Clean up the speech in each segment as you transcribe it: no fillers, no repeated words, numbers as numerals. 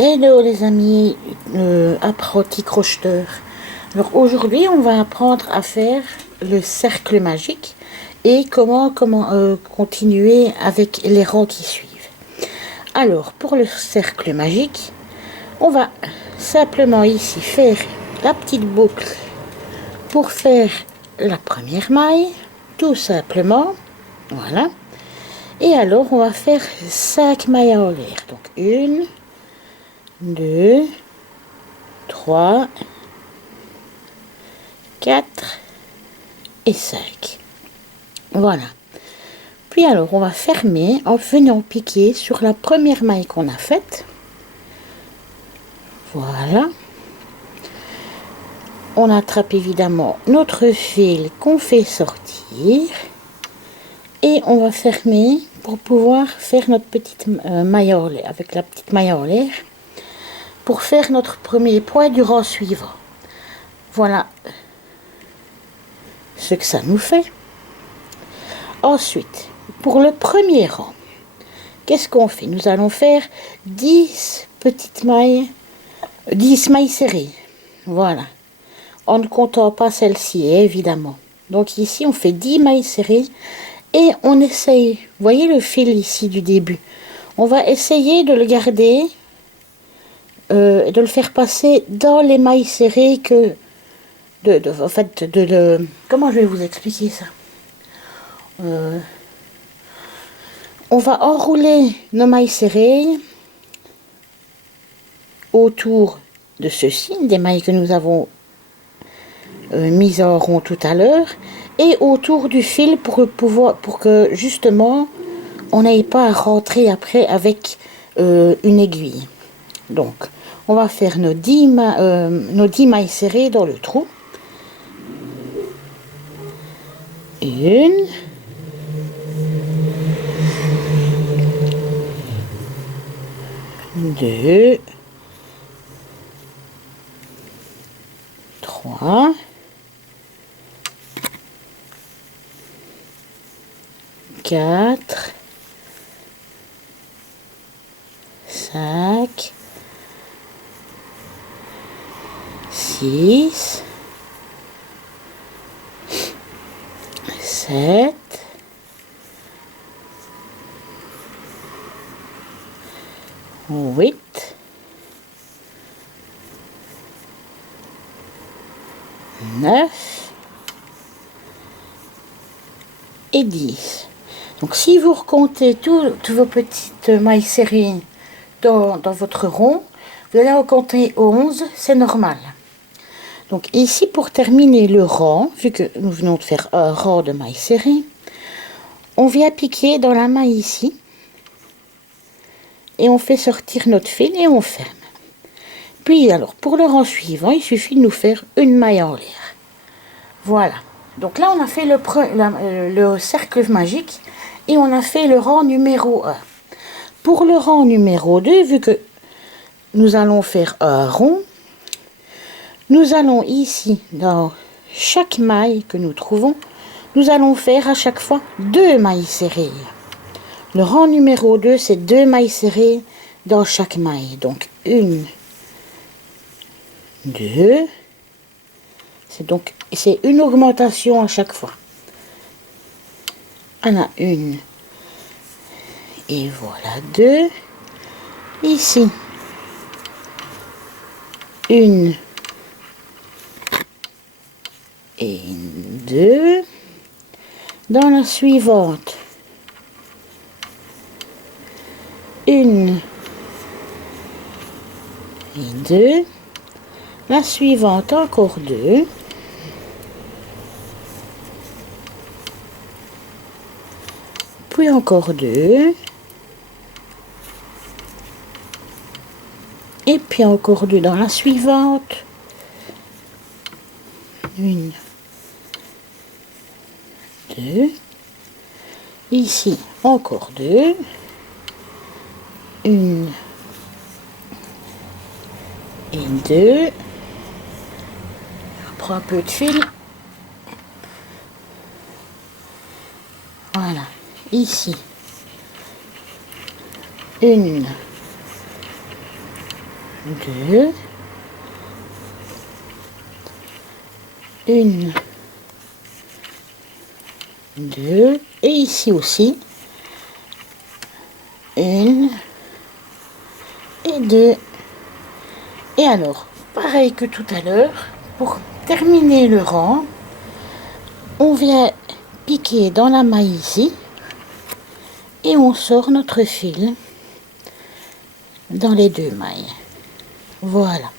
Hello les amis apprentis crocheteurs. Alors aujourd'hui on va apprendre à faire le cercle magique et comment continuer avec les rangs qui suivent. Alors pour le cercle magique, on va simplement ici faire la petite boucle pour faire la première maille, tout simplement, voilà. Et alors on va faire 5 mailles en l'air, donc 1, 2, 3, 4 et 5. Voilà. Puis alors, on va fermer en venant piquer sur la première maille qu'on a faite. Voilà. On attrape évidemment notre fil qu'on fait sortir. Et on va fermer pour pouvoir faire notre petite maille en l'air, avec la petite maille en l'air, pour faire notre premier point du rang suivant. Voilà ce que ça nous fait. Ensuite, pour le premier rang, qu'est-ce qu'on fait? Nous allons faire 10 petites mailles, 10 mailles serrées. Voilà. En ne comptant pas celle-ci, évidemment. Donc ici, on fait 10 mailles serrées et on essaye, vous voyez le fil ici du début, on va essayer de le garder, de le faire passer dans les mailles serrées que... en fait, comment je vais vous expliquer ça? On va enrouler nos mailles serrées autour de ceci, des mailles que nous avons mises en rond tout à l'heure, et autour du fil pour que justement on n'aille pas à rentrer après avec une aiguille. Donc on va faire nos 10 mailles serrées dans le trou. 1, 2, 3, 4, 5, 6, 7, 8, 9 et 10. Donc si vous recomptez toutes vos petites mailles serrées dans votre rond, vous allez en compter 11, c'est normal. Donc ici, pour terminer le rang, vu que nous venons de faire un rang de mailles serrées, on vient piquer dans la maille ici et on fait sortir notre fil et on ferme. Puis alors, pour le rang suivant, il suffit de nous faire une maille en l'air. Voilà. Donc là, on a fait le cercle magique et on a fait le rang numéro 1. Pour le rang numéro 2, vu que nous allons faire un rond, nous allons ici, dans chaque maille que nous trouvons, nous allons faire à chaque fois 2 mailles serrées. Le rang numéro 2, c'est 2 mailles serrées dans chaque maille. Donc 1, 2, c'est une augmentation à chaque fois. On a 1 et voilà 2. Ici, 1 et 2. Dans la suivante, 1 et 2. La suivante, encore 2. Puis encore 2. Et puis encore 2 dans la suivante. 1, 2. Ici, encore 2. 1 et 2. Je reprends un peu de fil. Voilà. Ici, 1 2, une, 2, et ici aussi, une et 2. Et alors, pareil que tout à l'heure, pour terminer le rang, on vient piquer dans la maille ici et on sort notre fil dans les 2 mailles. Voilà.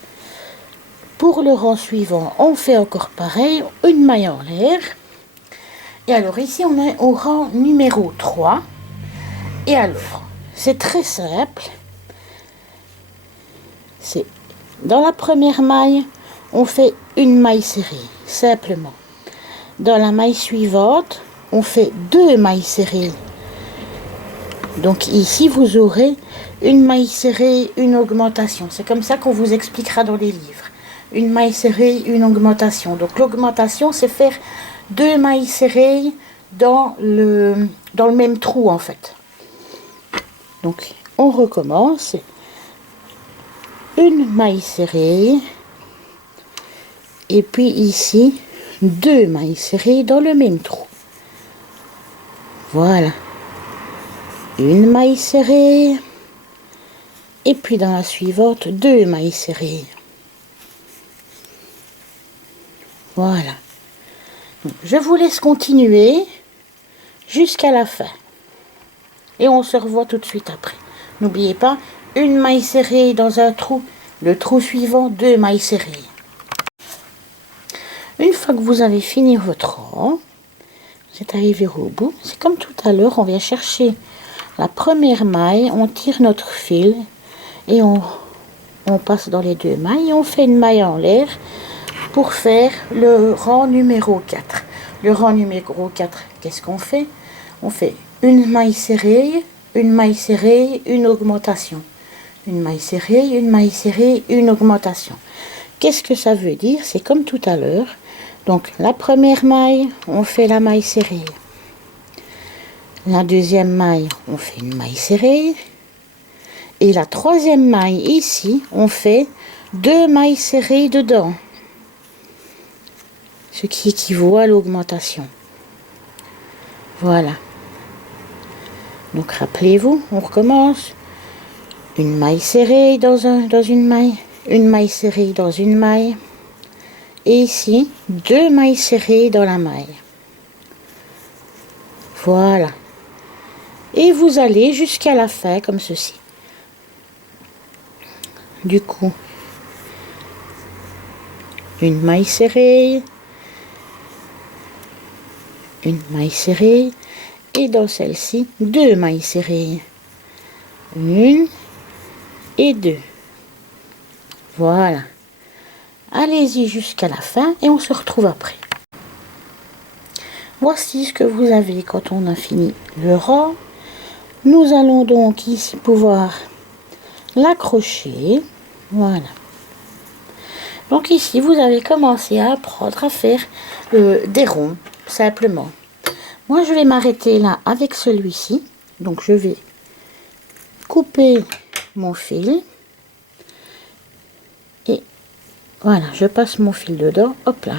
Pour le rang suivant, on fait encore pareil, une maille en l'air. Et alors ici, on est au rang numéro 3. Et alors, c'est très simple. C'est dans la première maille, on fait une maille serrée, simplement. Dans la maille suivante, on fait 2 mailles serrées. Donc ici, vous aurez une maille serrée, une augmentation. C'est comme ça qu'on vous expliquera dans les livres. Une maille serrée, une augmentation. Donc l'augmentation, c'est faire 2 mailles serrées dans le même trou, en fait. Donc on recommence. Une maille serrée. Et puis ici, 2 mailles serrées dans le même trou. Voilà. Une maille serrée. Et puis dans la suivante, 2 mailles serrées. Voilà. Donc, je vous laisse continuer jusqu'à la fin. Et on se revoit tout de suite après. N'oubliez pas, une maille serrée dans un trou. Le trou suivant, 2 mailles serrées. Une fois que vous avez fini votre rang, vous êtes arrivé au bout. C'est comme tout à l'heure, on vient chercher la première maille, on tire notre fil et on passe dans les 2 mailles et on fait une maille en l'air pour faire le rang numéro 4. Le rang numéro 4, qu'est-ce qu'on fait? On fait une maille serrée, une augmentation. Une maille serrée, une augmentation. Qu'est-ce que ça veut dire? C'est comme tout à l'heure. Donc la première maille, on fait la maille serrée. La deuxième maille, on fait une maille serrée. Et la troisième maille, ici, on fait 2 mailles serrées dedans. Ce qui équivaut à l'augmentation. Voilà. Donc rappelez-vous, on recommence. Une maille serrée dans une maille. Une maille serrée dans une maille. Et ici, 2 mailles serrées dans la maille. Voilà. Et vous allez jusqu'à la fin comme ceci. Du coup, une maille serrée, une maille serrée, et dans celle-ci, 2 mailles serrées. Une et 2. Voilà. Allez-y jusqu'à la fin et on se retrouve après. Voici ce que vous avez quand on a fini le rang. Nous allons donc ici pouvoir l'accrocher. Voilà. Donc ici, vous avez commencé à apprendre à faire des ronds, simplement. Moi, je vais m'arrêter là avec celui-ci. Donc, je vais couper mon fil. Et voilà, je passe mon fil dedans. Hop là.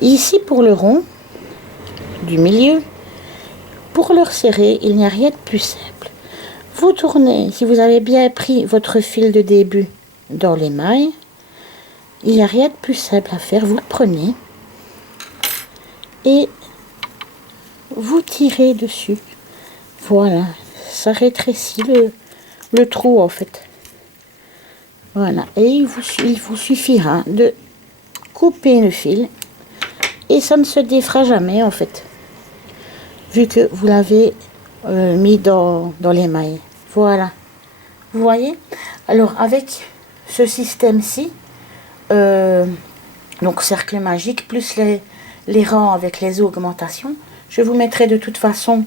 Ici, pour le rond du milieu, pour le resserrer, il n'y a rien de plus simple. Vous tournez, si vous avez bien pris votre fil de début dans les mailles, il n'y a rien de plus simple à faire. Vous le prenez et vous tirez dessus. Voilà, ça rétrécit le trou en fait. Voilà, et il vous suffira de couper le fil et ça ne se défera jamais en fait, vu que vous l'avez mis dans les mailles. Voilà, vous voyez. Alors avec ce système-ci, donc cercle magique plus les rangs avec les augmentations, je vous mettrai de toute façon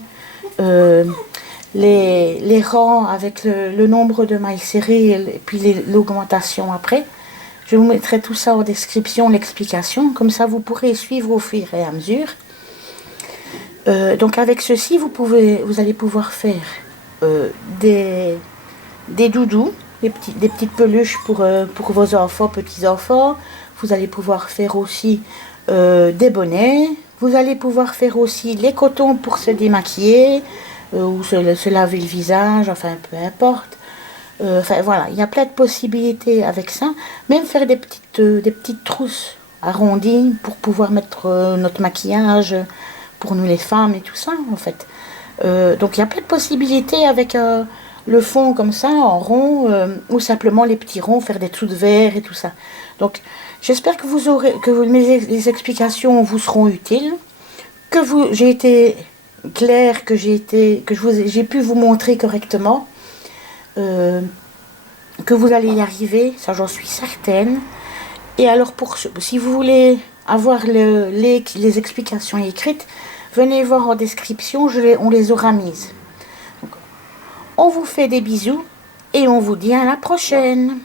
les rangs avec le nombre de mailles serrées et puis l'augmentation après. Je vous mettrai tout ça en description, l'explication, comme ça vous pourrez suivre au fur et à mesure. Donc avec ceci, vous allez pouvoir faire des doudous des petites peluches pour vos enfants, petits-enfants. Vous allez pouvoir faire aussi des bonnets. Vous allez pouvoir faire aussi les cotons pour se démaquiller ou se laver le visage, enfin peu importe. Enfin voilà, il y a plein de possibilités avec ça. Même faire des petites trousses arrondies pour pouvoir mettre notre maquillage pour nous les femmes et tout ça en fait. Donc il y a plein de possibilités avec le fond comme ça en rond ou simplement les petits ronds, faire des trous de verre et tout ça. Donc j'espère les explications vous seront utiles, j'ai été claire, j'ai pu vous montrer correctement. Euh, que vous allez y arriver, ça j'en suis certaine. Et alors si vous voulez avoir les explications écrites, venez voir en description, on les aura mises. Donc, on vous fait des bisous et on vous dit à la prochaine.